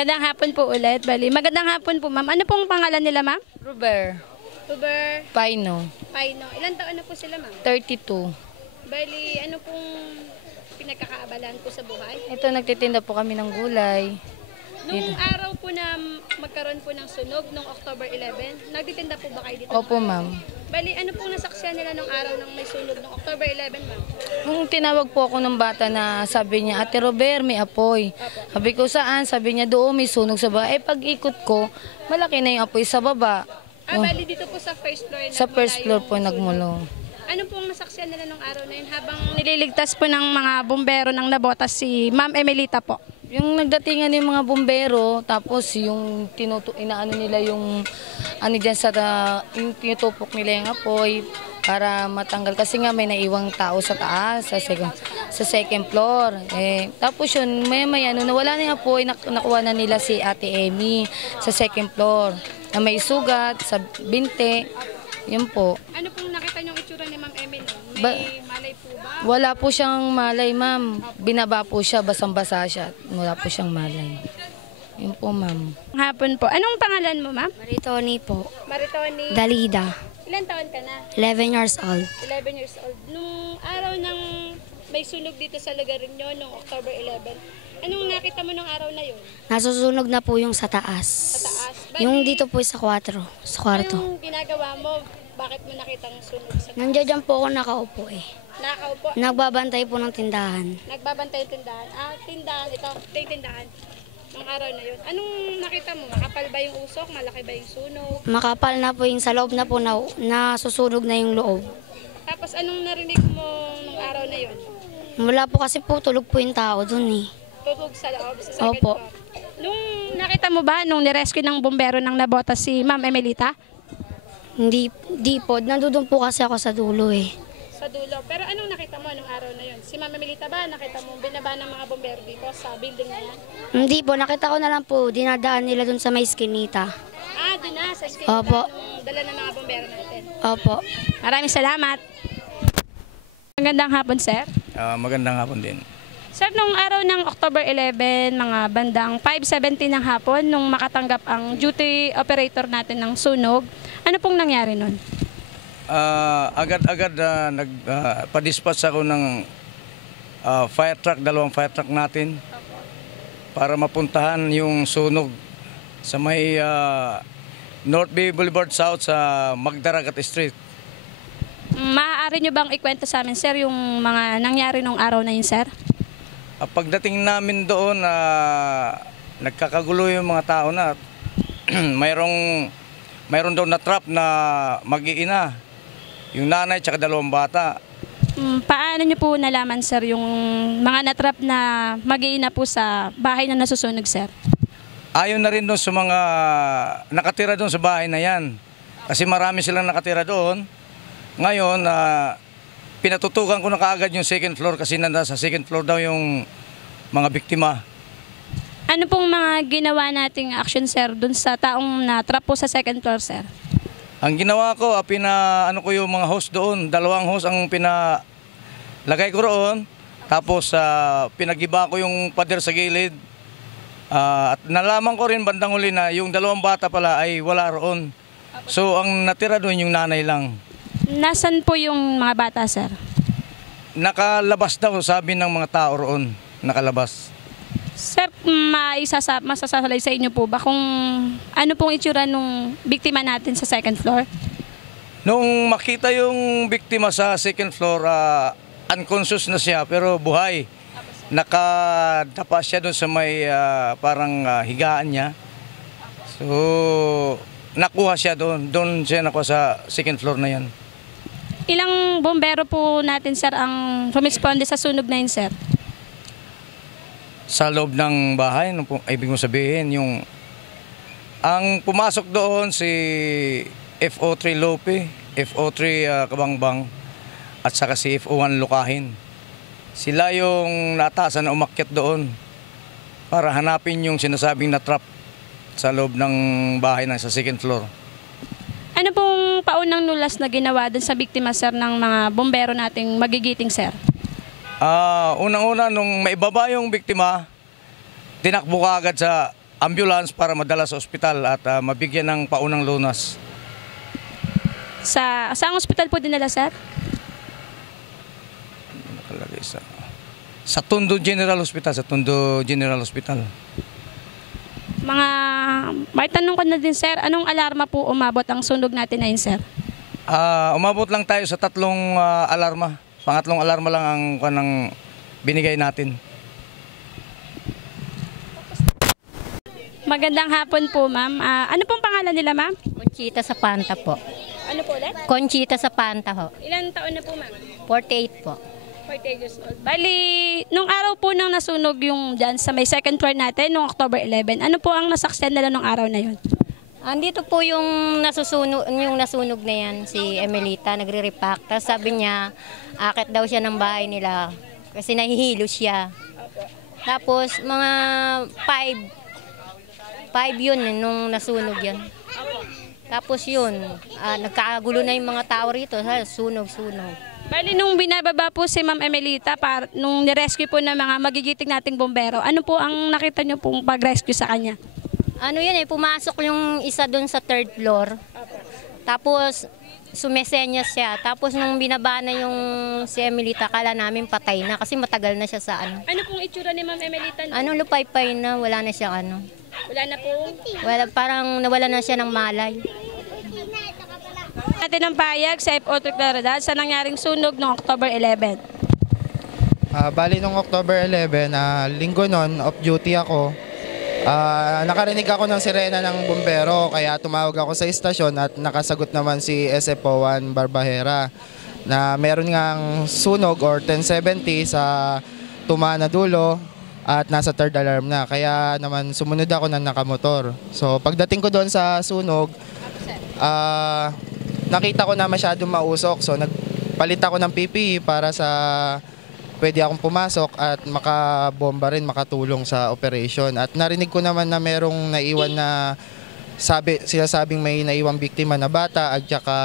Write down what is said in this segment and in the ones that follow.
Magandang hapon po ulit, Bali. Magandang hapon po, ma'am. Ano pong pangalan nila, ma'am? Ruber, Tuber Paino, Paino. Ilan taon na po sila, ma'am? 32. Bali, ano pong pinagkakaabalan po sa buhay? Ito, nagtitinda po kami ng gulay. Nung araw po na magkaroon po ng sunog, nung October 11, nagtitinda po ba kayo dito? Opo, ma'am. Bali, ano pong nasaksiyan nila nung araw nang may sunog nung October 11, ma'am? Nung tinawag po ako ng bata na sabi niya, Ate Robert, may apoy. Sabi ko, saan? Sabi niya, doon may sunog sa baba. Pag ikot ko, malaki na yung apoy sa baba. Bali, dito po sa first floor. Sa first floor po sunog. nagmulo. Ano pong nasaksiyan nila nung araw na yun habang nililigtas po ng mga bumbero ng nabotas si Ma'am Emelita po? Yung nagdatingan yung mga bumbero, tapos yung inaano nila yung ano dyan sa yung tinutupok nila yung apoy para matanggal kasi nga may naiwang tao sa taas sa second floor. Tapos yun, maya nung nawala na yung apoy, nakuha na nila si Ate Emmy sa second floor na may sugat sa binte. Yun po. Ano pong nakita niyong itsura ni Ma'am Emily? May malay po ba? Wala po siyang malay, ma'am. Binaba po siya, basang-basa siya. Wala po siyang malay. Yun po, ma'am. Hapon po. Anong pangalan mo, ma'am? Maritoni po. Maritoni. Dalida. Ilan taon ka na? 11 years old. 11 years old. Nung araw ng may sunog dito sa lugar niyo, nung October 11, anong nakita mo nung araw na yun? Nasusunog na po yung sa taas. Sa taas? Yung dito po sa kwarto. Anong ginagawa mo? Bakit mo nakitang sunog sa taas? Nandiyan po ako nakaupo eh. Nakaupo? Nagbabantay po ng tindahan. Nagbabantay yung tindahan? Tindahan. Ito yung tindahan. Nung araw na yun. Anong nakita mo? Makapal ba yung usok? Malaki ba yung sunog? Makapal na po yung sa loob na po nasusunog na yung loob. Tapos anong narinig mo nung araw na yun? Wala po kasi po tulog po yung tao dun eh. Tutog sa loob, sa second Opo. floor. Nung nakita mo ba nung nirescue ng bumbero ng nabotas si Ma'am Emelita? Hindi po. Nandun po kasi ako sa dulo eh. Sa dulo. Pero anong nakita mo nung araw na yun? Si Ma'am Emelita ba? Nakita mo binaba ng mga bumbero dito sa building na yan? Hindi po. Nakita ko na lang po. Dinadaan nila dun sa may skinita. Doon na, sa eskinita Opo. nung dala ng mga bumbero natin. Opo. Maraming salamat. Magandang hapon, sir. Magandang hapon din. Sir, nung araw ng October 11, mga bandang 5:70 ng hapon, nung makatanggap ang duty operator natin ng sunog, ano pong nangyari nun? Agad-agad nagpa-dispatch ako ng fire truck, dalawang fire truck natin para mapuntahan yung sunog sa may North Bay Boulevard South sa Magdaragat Street. Maaari nyo bang ikwento sa amin, sir, yung mga nangyari nung araw na yun, sir? Pagdating namin doon, nagkakagulo yung mga tao na mayroon daw na trap na mag-iina, yung nanay at dalawang bata. Paano nyo po nalaman, sir, yung mga natrap na mag-iina po sa bahay na nasusunog, sir? Ayon na rin doon sa mga nakatira doon sa bahay na yan. Kasi marami silang nakatira doon. Ngayon, pinatutukan ko na kaagad yung second floor kasi nasa second floor daw yung mga biktima. Ano pong mga ginawa nating action, sir, dun sa taong natrap po sa second floor, sir? Ang ginawa ko, ano ko yung mga hose doon. Dalawang hose ang pinalagay ko roon. Tapos pinagiba ko yung pader sa gilid. At nalaman ko rin bandang huli na yung dalawang bata pala ay wala roon. So ang natira doon yung nanay lang. Nasaan po yung mga bata, sir? Nakalabas daw, sabi ng mga tao roon. Nakalabas. Sir, masasalay sa inyo po ba kung ano pong itsura nung biktima natin sa second floor? Nung makita yung biktima sa second floor, unconscious na siya pero buhay. Nakadapa siya doon sa may parang higaan niya. So, nakuha siya doon. Doon siya nakuha sa second floor na yan. Ilang bombero po natin, sir, ang rumisponde sa sunog na yun, sir? Sa loob ng bahay, ibig mo sabihin, ang pumasok doon si FO3 Lope, FO3 Kabangbang, at saka si FO1 Lukahin. Sila yung naatasan na umakyat doon para hanapin yung sinasabing na-trap sa loob ng bahay na sa second floor. Ano pong paunang nulas na ginawa dun sa biktima, sir, ng mga bombero nating magigiting, sir? Unang-una, nung maibaba yung biktima, tinakbo ka agad sa ambulance para madala sa ospital at mabigyan ng paunang lunas. Saang ospital po dinala, sir? Nakalagay sa Tondo General Hospital, May tanong ko na din, sir, anong alarma po umabot ang sunog natin na yun, sir? Umabot lang tayo sa 3 alarma. Pangatlong alarma lang ang kanang binigay natin. Magandang hapon po, ma'am. Ano pong pangalan nila, ma'am? Conchita sa Panta po. Ano po ulit? Conchita sa Panta ho. Ilan taon na po, ma'am? 48 po. 48 years old. Bali, nung araw po nang nasunog yung dyan sa may second floor natin, nung October 11, ano po ang nasaksiyan nila nung araw na yun? Andito po yung nasunog na yan, si Emelita, nagre-repack. Tapos sabi niya, akit daw siya ng bahay nila kasi nahihilo siya. Tapos mga 5 yun nung nasunog yan. Tapos yun, nagkakagulo na yung mga tao rito, sunog. Bali, nung binababa po si Ma'am Emelita, nung nirescue po ng mga magigiting nating bombero, ano po ang nakita niyo pong pag-rescue sa kanya? Ano yun pumasok yung isa doon sa 3rd floor. Tapos sumesenyas siya. Tapos nung binaba na yung si Emelita, kala namin patay na kasi matagal na siya sa ano. Ano pong itsura ni Ma'am Emelita? Lupay-pay na, wala na siya ano. Wala na po? Parang nawala na siya ng malay. Natin ang payag sa FO Declaridad sa nangyaring sunog noong October 11. Bali nung October 11, linggo nun, off duty ako. Nakarinig ako ng sirena ng bumbero kaya tumawag ako sa istasyon at nakasagot naman si SFO1 Barbahera na meron ngang sunog or 1070 sa Tumana dulo at nasa 3rd alarm na. Kaya naman sumunod ako ng nakamotor. So pagdating ko doon sa sunog, nakita ko na masyadong mausok. So nagpalit ako ng PPE para sa pwede akong pumasok at makabomba rin, makatulong sa operation. At narinig ko naman na merong naiwan na sinasabing may naiwang biktima na bata at saka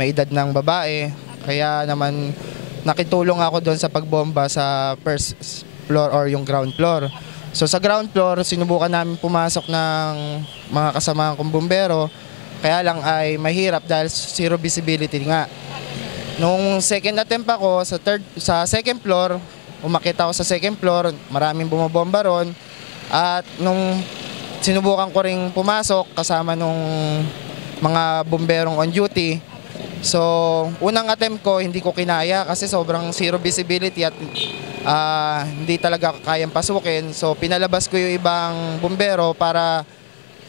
may edad ng babae. Kaya naman nakitulong ako doon sa pagbomba sa first floor or yung ground floor. So sa ground floor, sinubukan namin pumasok ng mga kasamahan kong bumbero. Kaya lang ay mahirap dahil zero visibility nga. Nung second attempt ako sa second floor, umakyat ako sa second floor, maraming bumabomba ron. At nung sinubukan ko ring pumasok kasama nung mga bomberong on duty, so unang attempt ko hindi ko kinaya kasi sobrang zero visibility at hindi talaga kayang pasukin. So pinalabas ko yung ibang bombero para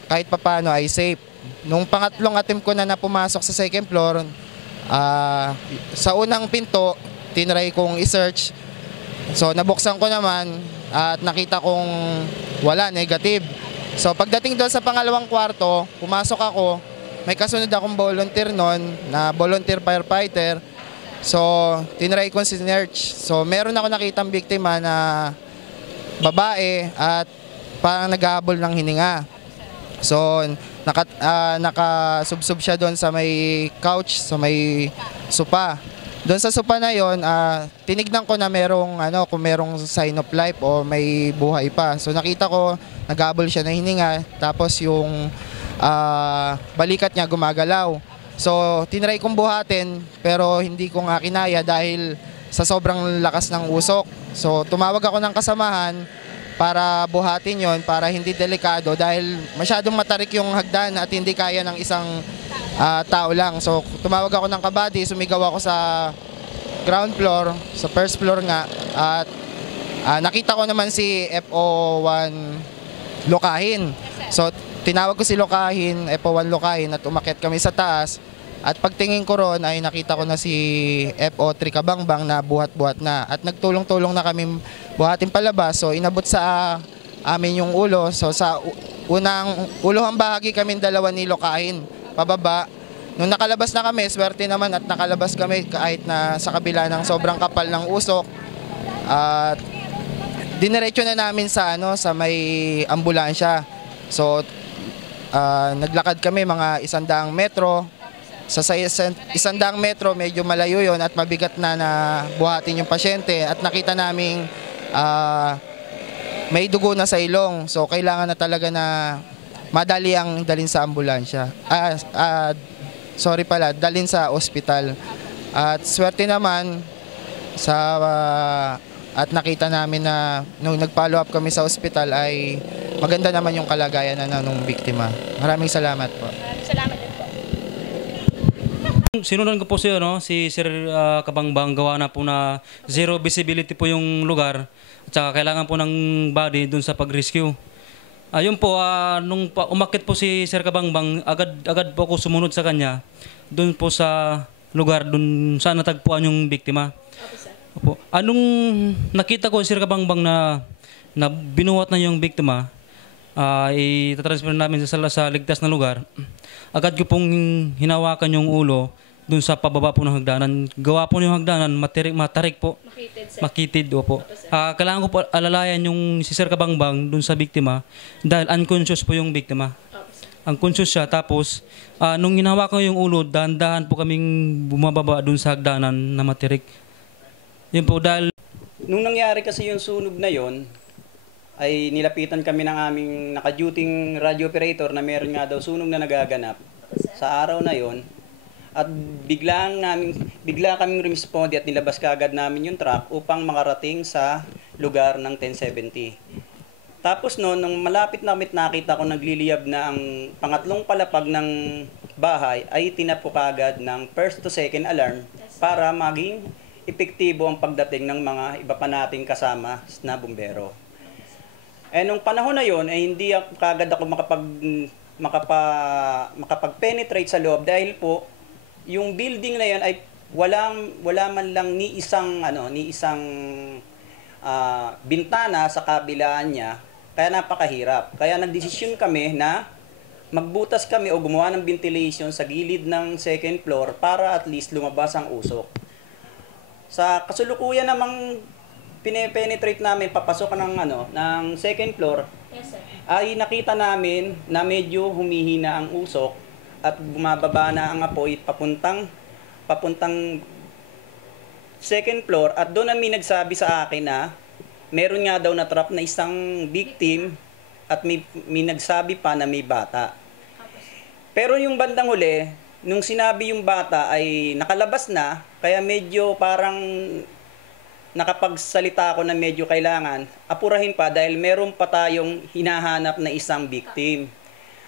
kahit papano ay safe. Nung pangatlong attempt ko na pumasok sa second floor, sa unang pinto, tinry kong i-search. So nabuksan ko naman at nakita kong wala, negative. So pagdating doon sa pangalawang kwarto, pumasok ako, may kasunod akong volunteer noon na volunteer firefighter. So tinry kong sinerch. So meron ako nakitang biktima na babae at parang naghahabol ng hininga. So nakasubsob siya doon sa may couch, sa may sopa. Doon sa sopa na yon, tinignan ko na kung merong sign of life o may buhay pa. So nakita ko naghabol siya ng hininga, tapos yung balikat niya gumagalaw. So tinry kong buhatin pero hindi ko nga kinaya dahil sa sobrang lakas ng usok. So tumawag ako ng kasamahan para buhatin yon para hindi delikado dahil masyadong matarik yung hagdan at hindi kaya ng isang tao lang. So tumawag ako ng kabady, sumigaw ako sa ground floor, sa first floor nga, at nakita ko naman si FO1 Lokahin. So tinawag ko si Lokahin, FO1 Lokahin, at umakyat kami sa taas. At pagtingin ko ron ay nakita ko na si FO3 Kabangbang na buhat-buhat na. At nagtulong-tulong na kami buhatin palabas. So inabot sa amin yung ulo. So sa unang uluhang bahagi kami dalawa ni Lokahin pababa. Nung nakalabas na kami, swerte naman at nakalabas kami kahit na sa kabila ng sobrang kapal ng usok. At diniretso na namin sa may ambulansya. So naglakad kami mga 100 metro. Sa 100 metro, medyo malayo yon at mabigat na buhatin yung pasyente. At nakita naming may dugo na sa ilong. So kailangan na talaga na madali ang dalhin sa ambulansya. Dalhin sa ospital. At swerte naman at nakita namin na nung nag-follow up kami sa ospital ay maganda naman yung kalagayan ng biktima. Maraming salamat po. Salamat din po. Sinundan ko po si Sir Kabangbang, gawa na po na zero visibility po yung lugar at saka kailangan po ng body dun sa pag-rescue. Ayun po, nung umakit po si Sir Kabangbang, agad po ako sumunod sa kanya dun po sa lugar dun saan natagpuan yung biktima. Opo. Anong nakita ko Sir Kabangbang na binuhat na yung biktima, itatransfer namin sa ligtas na lugar. Agad ko pong hinawakan yung ulo dun sa pababa po ng hagdanan. Gawa po yung hagdanan, matarik po. Makitid, opo. Kailangan ko po alalayan yung si Sir Kabangbang dun sa biktima dahil unconscious po yung biktima. Unconscious siya. Tapos, nung hinawakan ko yung ulo, dahan-dahan po kaming bumababa dun sa hagdanan na matirik. Yun po dahil... Nung nangyari kasi yung sunog na yon, ay nilapitan kami ng aming naka-duting radio operator na meron nga daw sunog na nagaganap sa araw na yon. At bigla kaming responde at nilabas kaagad namin yung truck upang makarating sa lugar ng 1070. Tapos noon, nung malapit na kami nakita ko nagliliyab na ang pangatlong palapag ng bahay, ay tinap ko kaagad ng first to second alarm para maging epektibo ang pagdating ng mga iba pa nating kasama na bumbero. Nung panahon na yon ay hindi kagad ako makapag-penetrate sa loob dahil po yung building na yon ay wala man lang ni isang bintana sa kabilaan niya, kaya napakahirap. Kaya nagdesisyon kami na magbutas kami o gumawa ng ventilation sa gilid ng second floor para at least lumabas ang usok. Sa kasulukuyan namang pine-penetrate namin papasok ng second floor, yes, sir, ay nakita namin na medyo humihina ang usok at bumababa na ang apoy papuntang second floor, at doon may nagsabi sa akin na meron nga daw na trap na isang victim at may nagsabi pa na may bata. Pero yung bandang huli, nung sinabi yung bata ay nakalabas na, kaya medyo parang nakapagsalita ako na medyo kailangan apurahin pa dahil meron pa tayong hinahanap na isang victim.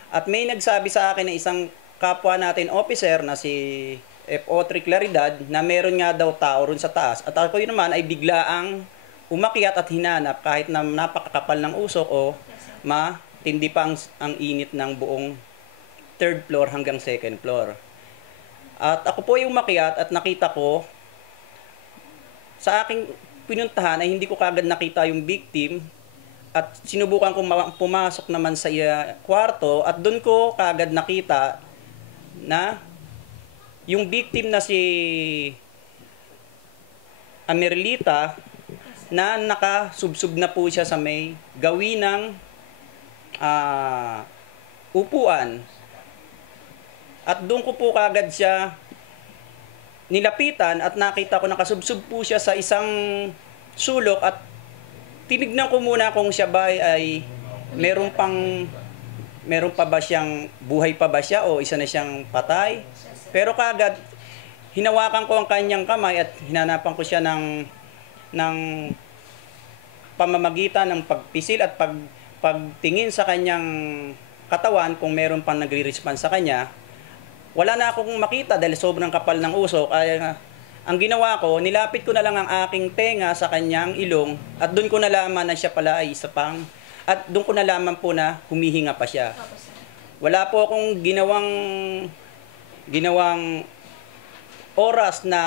At may nagsabi sa akin na isang kapwa natin officer na si FO3 Claridad na meron nga daw tao ron sa taas. At ako yun naman ay biglaang umakyat at hinanap kahit na napakakapal ng usok o matindi pa ang init ng buong third floor hanggang second floor. At ako po yung umakyat at nakita ko, sa aking pinuntahan ay hindi ko kagad nakita yung victim at sinubukan kong pumasok naman sa kwarto at doon ko kagad nakita na yung victim na si Amerlita na nakasubsub na po siya sa may gawin ng upuan. At doon ko po kagad siya nilapitan at nakita ko nakasubsub po siya sa isang sulok at tinignan ko muna kung siya ba ay meron pa ba siyang buhay pa ba siya o isa na siyang patay. Pero kagad hinawakan ko ang kanyang kamay at hinanapan ko siya ng pamamagitan ng pagpisil at pagtingin sa kanyang katawan kung meron pang nagre-response sa kanya. Wala na akong makita dahil sobrang kapal ng usok. Ang ginawa ko, nilapit ko na lang ang aking tenga sa kanyang ilong at doon ko nalaman na siya pala ay isa pang, at doon ko nalaman po na humihinga pa siya. Wala po akong ginawang oras na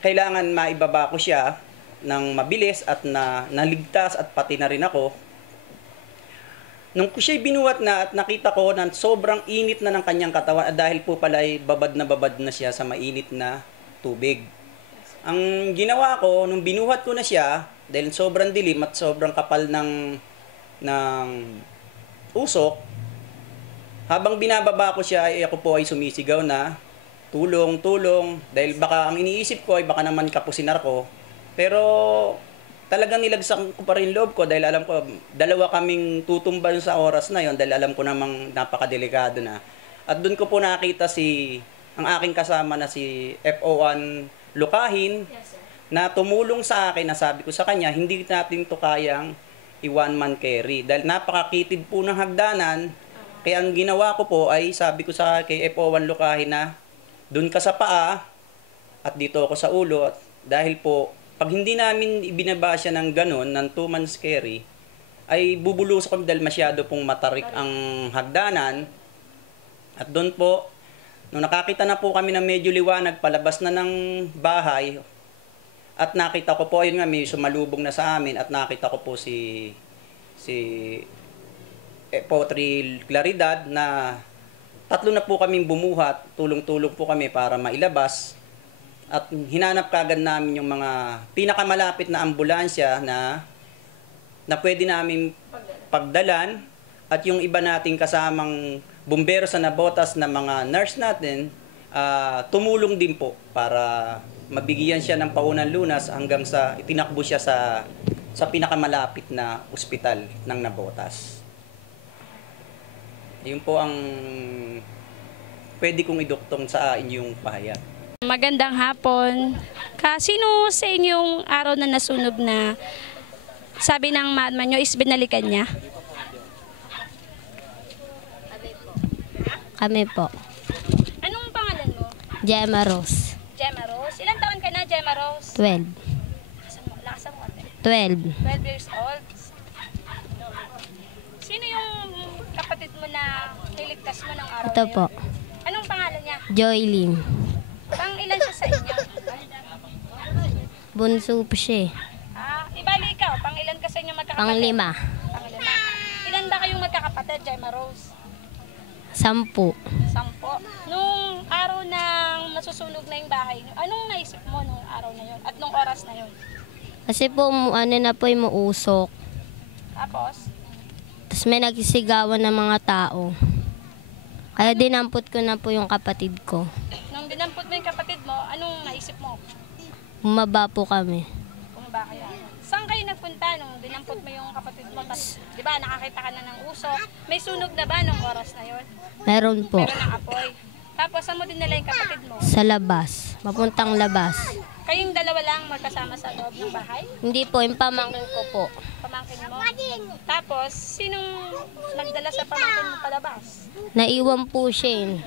kailangan maibaba ko siya ng mabilis at naligtas at pati na rin ako. Nung siya'y binuhat na at nakita ko na sobrang init na ng kanyang katawan at dahil po pala ay babad na siya sa mainit na tubig. Ang ginawa ko, nung binuhat ko na siya, dahil sobrang dilim at sobrang kapal ng usok, habang binababa ko siya, ay ako po ay sumisigaw na, tulong, tulong, dahil baka ang iniisip ko ay baka naman kapusin ako. Pero talagang nilagsak ko pa rin loob ko dahil alam ko, dalawa kaming tutumban sa oras na yon dahil alam ko namang napakadelikado na. At doon ko po nakita ang aking kasama na si FO1 Lukahin na tumulong sa akin na sabi ko sa kanya, hindi natin to kayang i-one-man carry. Dahil napakakitid po ng hagdanan, kaya ang ginawa ko po ay sabi ko sa kay FO1 Lukahin na doon ka sa paa at dito ako sa ulo. At dahil po, pag hindi namin ibinaba siya ng ganon, ng 2 months carry, ay bubulusok kami dahil masyado pong matarik ang hagdanan. At doon po, nung nakakita na po kami na medyo liwanag, palabas na ng bahay, at nakita ko po, ayun nga, may sumalubong na sa amin, at nakita ko po si FO3 Claridad na 3 na po kaming bumuhat, tulong-tulong po kami para mailabas. At hinanap kagad namin yung mga pinakamalapit na ambulansya na pwede namin pagdalan. At yung iba nating kasamang bumbero sa nabotas na mga nurse natin, tumulong din po para mabigyan siya ng paunang lunas hanggang sa itinakbo siya sa pinakamalapit na ospital ng nabotas. Yun po ang pwede kong iduktong sa inyong pahayag. Magandang hapon. Sino sa inyong araw na nasunog na sabi ng madman nyo is binalikan niya? Kami po. Anong pangalan mo? Gemma Rose. Gemma Rose. Ilang taon ka na, Gemma Rose? 12. Lakasan mo ate. 12. 12 years old. Sino yung kapatid mo na niligtas mo ng araw Ito na yun? po. Anong pangalan niya? Joylyn. Pang ilan siya sa inyo? Bunso po siya. Ibali ikaw, pang ilan ka sa inyo magkakapatid? Pang-5. Pang-5. Ilan ba kayong magkakapatid, Gemma Rose? 10. 10. Nung araw nang nasusunog na yung bahay, anong naisip mo nung araw na yun at nung oras na yun? Kasi po, ano na po yung muusok. Tapos, Tapos may nagsisigawan ng mga tao. Kaya dinampot ko na po yung kapatid ko. nung dinampot mo yung kapatid mo, anong naisip mo? Bumaba po kami. Bumaba kayo. Saan kayo nagpunta nung dinampot mo yung kapatid mo? Tapos, di ba, nakakita ka na ng usok. May sunog na ba nung oras na yun? Meron po. Meron ng apoy. Tapos, saan mo dinala yung kapatid mo? Sa labas. Papuntang labas. Kayong dalawa lang magkasama sa loob ng bahay? Hindi po, yung pamangkin ko po. Pamangkin mo? Tapos, sinong nagdala sa pamangkin mo palabas? Naiwan po siya.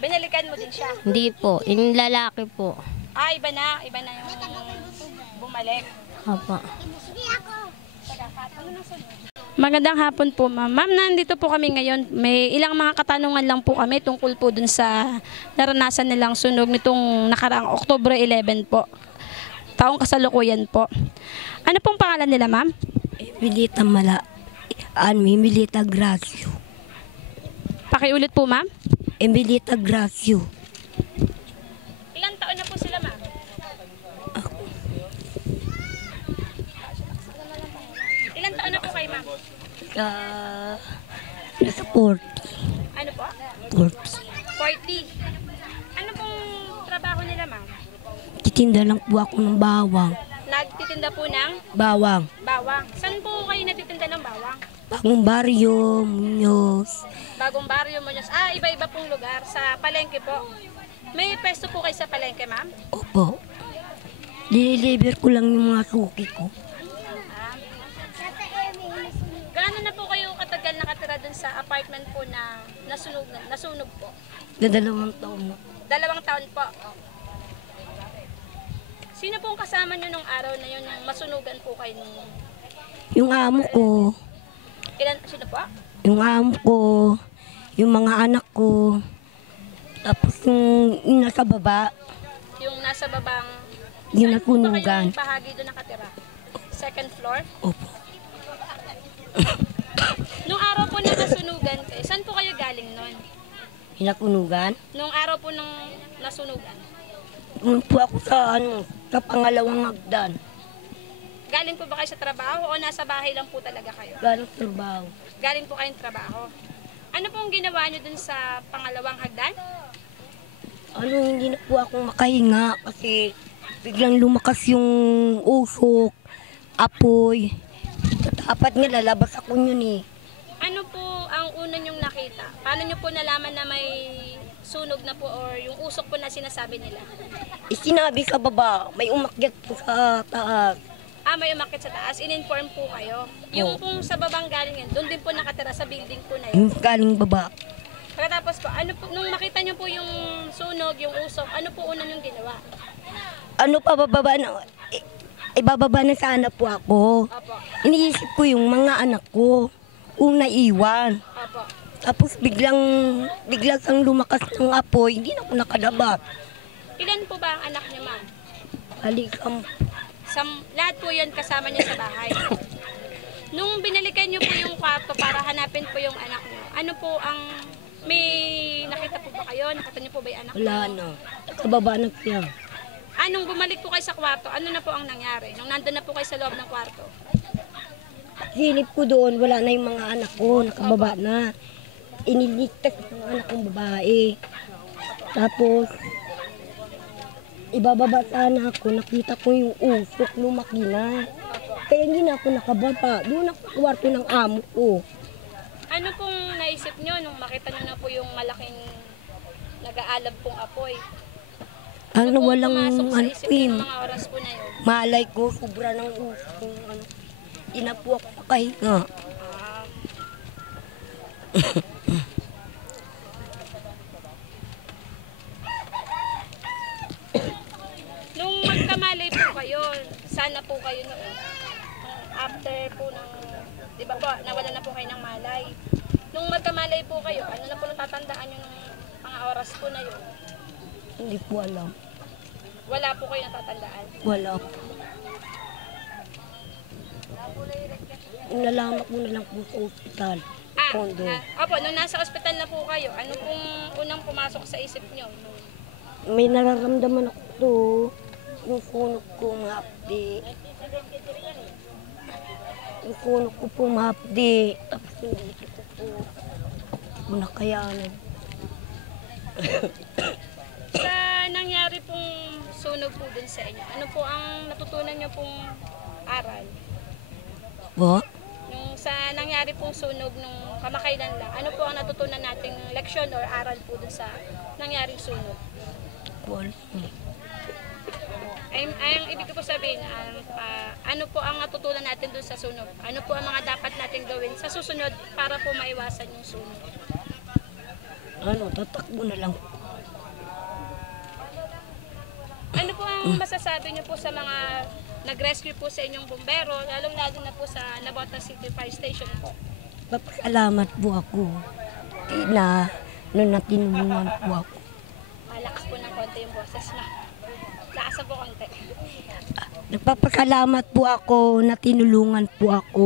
Binalikan mo din siya? Hindi po, yung lalaki po. Iba na yung bumalik. Opo. Magandang hapon po, ma'am. Ma'am, nandito po kami ngayon. May ilang mga katanungan lang po kami tungkol po dun sa naranasan nilang sunog nitong nakaraang October 11 po. Taong kasalukuyan po. Ano pong pangalan nila, ma'am? Emilita Emilita Gracio. Pakiulit po, ma'am. Emilita Gracio. Ilang taon na po sila, ma'am? Ilang taon na po kayo, ma'am? Nasa 40. Ano po? 40. 40. Ano pong trabaho nila, ma'am? Titinda lang po ako ng bawang. Nagtitinda po ng Bawang. bawang. Saan po kayo nagtitinda ng bawang? Bagong Baryo, Muñoz. Bagong baryo mo. Iba-iba pong lugar. Sa palengke po. May pwesto po kayo sa palengke, ma'am? Opo. Deliver ko lang yung mga suki ko. Gaano na po kayo katagal nakatira dun sa apartment po na nasunog po? Na 2 taon na. 2 taon po. Sino pong kasama nyo nung araw na yun nung masunugan po kayo nung... Yung amo ko, Sino po? yung amo ko, yung mga anak ko, tapos yung nasa baba, Yung nasa babang... yung Saan po ba nasunugan. kayong bahagi doon nakatira? Second floor? Opo. Nung araw po na nasunugan kayo, saan po kayo galing nun? Hinakunugan. Nung araw po nung nasunugan? Doon po ako sa sa pangalawang hagdan. Galing po ba kayo sa trabaho o nasa bahay lang po talaga kayo? Galing sa trabaho. Galing po kayong trabaho. Ano pong ginawa nyo dun sa pangalawang hagdan? Hindi na po ako makahinga kasi biglang lumakas yung usok. apoy. Dapat nga lalabas ako yun eh. Ano po ang una niyong nakita? Paano niyo po nalaman na may sunog na po or yung usok po na sinasabi nila? Sinabi sa baba, may umakyat po sa taas. May umakit sa taas, in-inform po kayo. Yung pong sa babang galing yun, doon din po nakatira sa building po na yun. Yung galing baba. Pagkatapos po, ano po, nung makita niyo po yung sunog, yung usok, ano po una niyong ginawa? Ano pa bababa na, ibababa na sana po ako. Opo. Iniisip ko yung mga anak ko. Una iwan. Opo. Tapos biglang ang lumakas ng apoy, hindi na ako nakadabak. Ilan po ba ang anak niya, ma'am? Alikam. Lahat po yun kasama niya sa bahay. Nung binalikan niyo po yung kwarto para hanapin po yung anak niyo, ano po ang... May nakita po ba kayo? Nakita niyo po ba yung anak niyo? Wala na. Sa baba na siya. Nung bumalik po kayo sa kwarto, ano na po ang nangyari? Nung nandun na po kayo sa loob ng kwarto? Silip ko doon, wala na yung mga anak ko, nakababa na. Iniligtas ng anak kong babae. Tapos, ibababa sana ako, nakita ko yung usok, lumaki na. Kaya hindi na ako nakababa. Doon ako sa kwarto ng amo ko. Ano pong naisip nyo nung makita nyo na po yung malaking nag-aalab pong apoy? Ano, po walang pumasok sa ano isip nyo eh, ng mga oras po na yun? malay ko, sobra ng usok. Ano, hindi na po ako makahinga. Nung magkamalay po kayo, sana po kayo noon. After po ng, di ba po, nawala na po kayo ng malay. Nung magkamalay po kayo, ano na po natatandaan nyo ng mga oras po na yun? Hindi po alam. Wala po kayo natatandaan. Wala po. Nalaman ko na lang po sa ospital. Kondo. Opo, nung nasa ospital na po kayo, ano pong unang pumasok sa isip nyo? May nararamdaman ako to. Yung sunog ko mahapdi. Yung sunog ko po mahapdi. Tapos hindi ko po nakayanan. Sa nangyari pong sunog po dun sa inyo, ano po ang natutunan nyo pong aral? Ba? Nung sa nangyari pong sunog nung kamakailan lang, ano po ang natutunan nating leksyon or aral po dun sa nangyaring sunog? Wala. Ay, ang ibig ko po sabihin, ano po ang natutunan natin dun sa sunog? Ano po ang mga dapat natin gawin sa susunod para po maiwasan yung sunog? Ano, tatakbo na lang. Ano po ang masasabi niyo po sa mga nag-rescue po sa inyong bumbero, lalong-lalo na po sa Navotas City Fire Station po? Papasalamat po ako. Na tinulungan po ako. Malakas po ng konti yung boses na. Lakas po konti. Nagpapasalamat po ako na tinulungan po ako.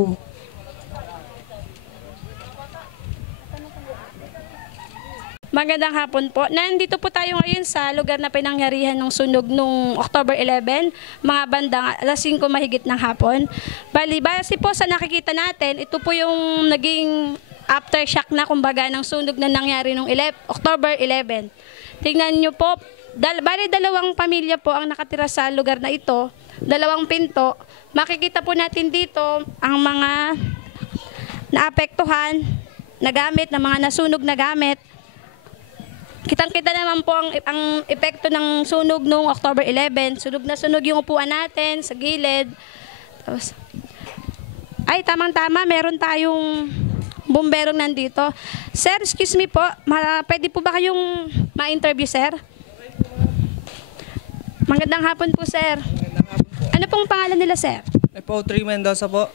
Magandang hapon po. Nandito po tayo ngayon sa lugar na pinangyarihan ng sunog nung October 11, mga bandang alas 5 mahigit ng hapon. Bali, base po sa nakikita natin, ito po yung naging aftershock na kumbaga ng sunog na nangyari nung October 11. Tingnan nyo po, bali dalawang pamilya po ang nakatira sa lugar na ito, dalawang pinto. Makikita po natin dito ang mga naapektuhan na gamit, na mga nasunog na gamit. Kitang-kita naman po ang epekto ng sunog noong October 11. Sunog na sunog yung upuan natin sa gilid. Tapos, ay, tamang-tama, meron tayong bomberong nandito. Sir, excuse me po, pwede po ba kayong ma-interview, sir? Magandang hapon po, sir. Ano pong pangalan nila, sir? FO3 Mendoza po.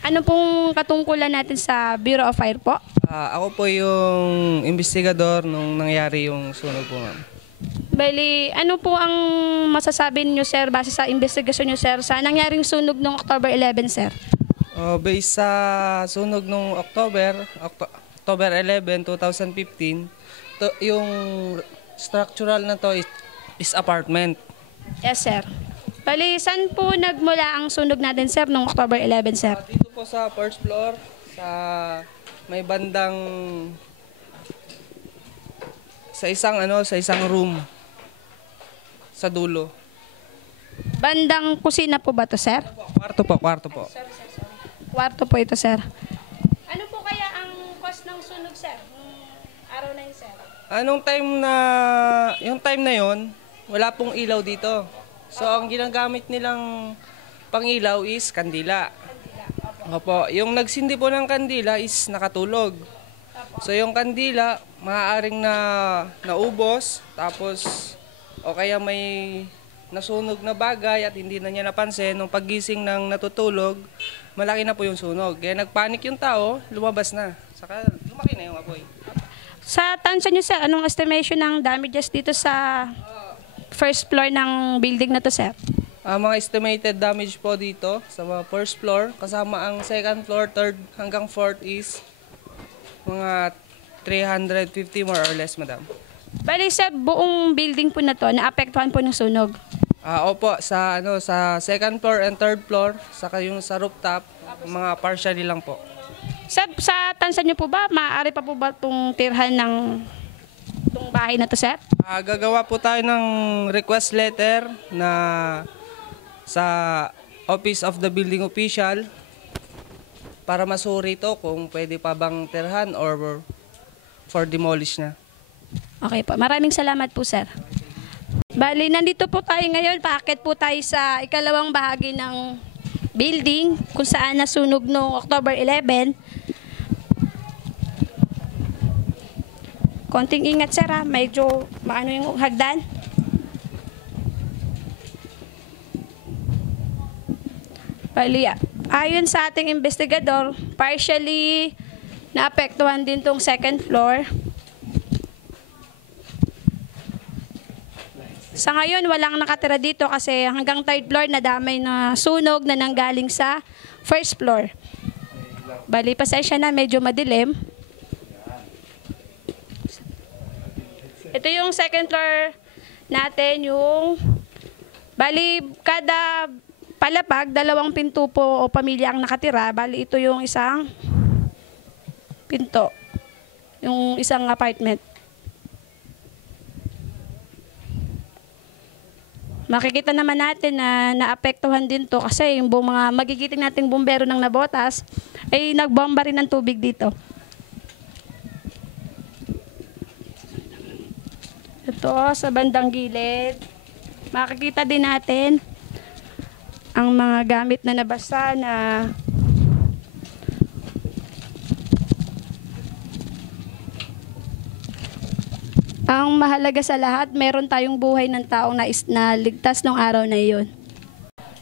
Ano pong katungkulan natin sa Bureau of Fire po? Ako po yung investigador nung nangyari yung sunog po, ma'am. Bali, ano po ang masasabi niyo, sir, base sa investigasyon niyo, sir, sa nangyaring sunog noong October 11, sir? Based sa sunog nung October 11, 2015, yung structural na to is apartment. Yes, sir. Bali, saan po nagmula ang sunog natin, sir, noong October 11, sir? Dito po sa first floor, sa may bandang sa isang room sa dulo. Bandang kusina po ba to, sir? Kwarto po, kwarto po. Kwarto po ito, sir. Ano po kaya ang cause ng sunog, sir? Nung araw na yun, sir? Yung time na yon, wala pong ilaw dito. So ang ginagamit nilang pangilaw is kandila. Opo, yung nagsindi po ng kandila is nakatulog. So yung kandila, maaaring naubos, tapos o kaya may nasunog na bagay at hindi na niya napansin. Nung paggising ng natutulog, malaki na po yung sunog. Kaya nagpanik yung tao, lumabas na. Saka lumaki na yung apoy. Sa tansya nyo, sir, anong estimation ng damages dito sa first floor ng building na to, sir? Mga estimated damage po dito sa mga first floor, kasama ang second floor, third hanggang fourth is mga 350 more or less, madam. Bali, sa buong building po na to, naapektuhan po ng sunog. Opo, sa second floor and third floor, saka yung sa rooftop, mga partially lang po. Sir, sa tansya nyo po ba, maaari pa po ba itong tirhan ng itong bahay na to, sir? Gagawa po tayo ng request letter na sa Office of the Building Official para masuri ito kung pwede pa bang tirhan or for demolish na. Okay po, maraming salamat po, sir. Bali, nandito po tayo ngayon, paakit po tayo sa ikalawang bahagi ng building kung saan nasunog noong October 11. Konting ingat, sir, ha? Medyo maano yung hagdan. Bali, ayon sa ating investigador, partially naapektuhan din tong second floor. Sa ngayon, walang nakatira dito kasi hanggang third floor nadamay na sunog na nanggaling sa first floor. Bali, pasensya na, medyo madilim. Ito yung second floor natin, yung bali, kada palapag, 2 pinto po o pamilya ang nakatira. Bali, ito yung isang pinto, yung isang apartment. Makikita naman natin na naapektuhan din to kasi yung mga magigiting nating bumbero ng Nabotas ay nagbomba rin ng tubig dito. Ito sa bandang gilid, makikita din natin ang mga gamit na nabasa na ang mahalaga sa lahat, meron tayong buhay ng taong naligtas ng araw na iyon.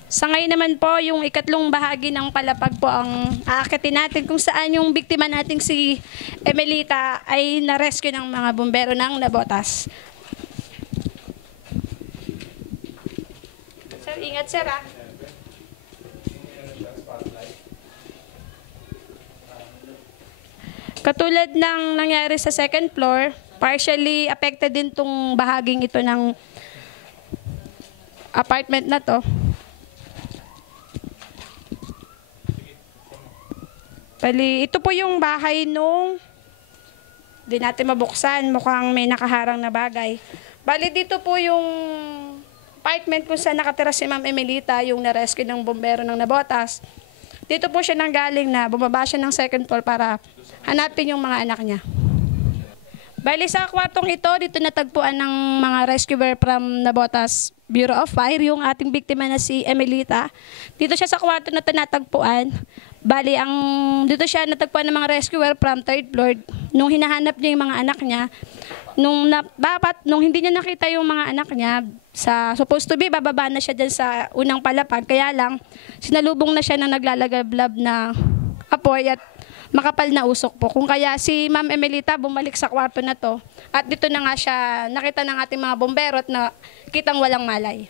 Sa ngayon naman po, yung ikatlong bahagi ng palapag po ang aakitin natin kung saan yung biktima nating si Emelita ay na-rescue ng mga bumbero ng Nabotas. Sir, ingat, sir, ha? Katulad ng nangyari sa second floor, partially affected din tong bahaging ito ng apartment na to. Bali, ito po yung bahay nung di natin mabuksan, mukhang may nakaharang na bagay. Bali, dito po yung apartment kung saan nakatira si Ma'am Emelita, yung na-rescue ng bumbero ng Nabotas. Dito po siya nanggaling na bumaba siya ng second floor para hanapin yung mga anak niya. Bali, sa kwartong ito, dito natagpuan ng mga rescuer from Nabotas Bureau of Fire, yung ating biktima na si Emelita. Dito siya sa kwarto na ito natagpuan. Bali, dito siya natagpuan ng mga rescuer from third floor. Nung hinahanap niya yung mga anak niya, nung hindi niya nakita yung mga anak niya, supposed to be, bababa na siya dyan sa unang palapag. Kaya lang, sinalubong na siya ng naglalagablab na apoy at makapal na usok po. Kung kaya si Ma'am Emelita bumalik sa kwarto na to at dito na nga siya nakita ng ating mga bombero at na kitang walang malay.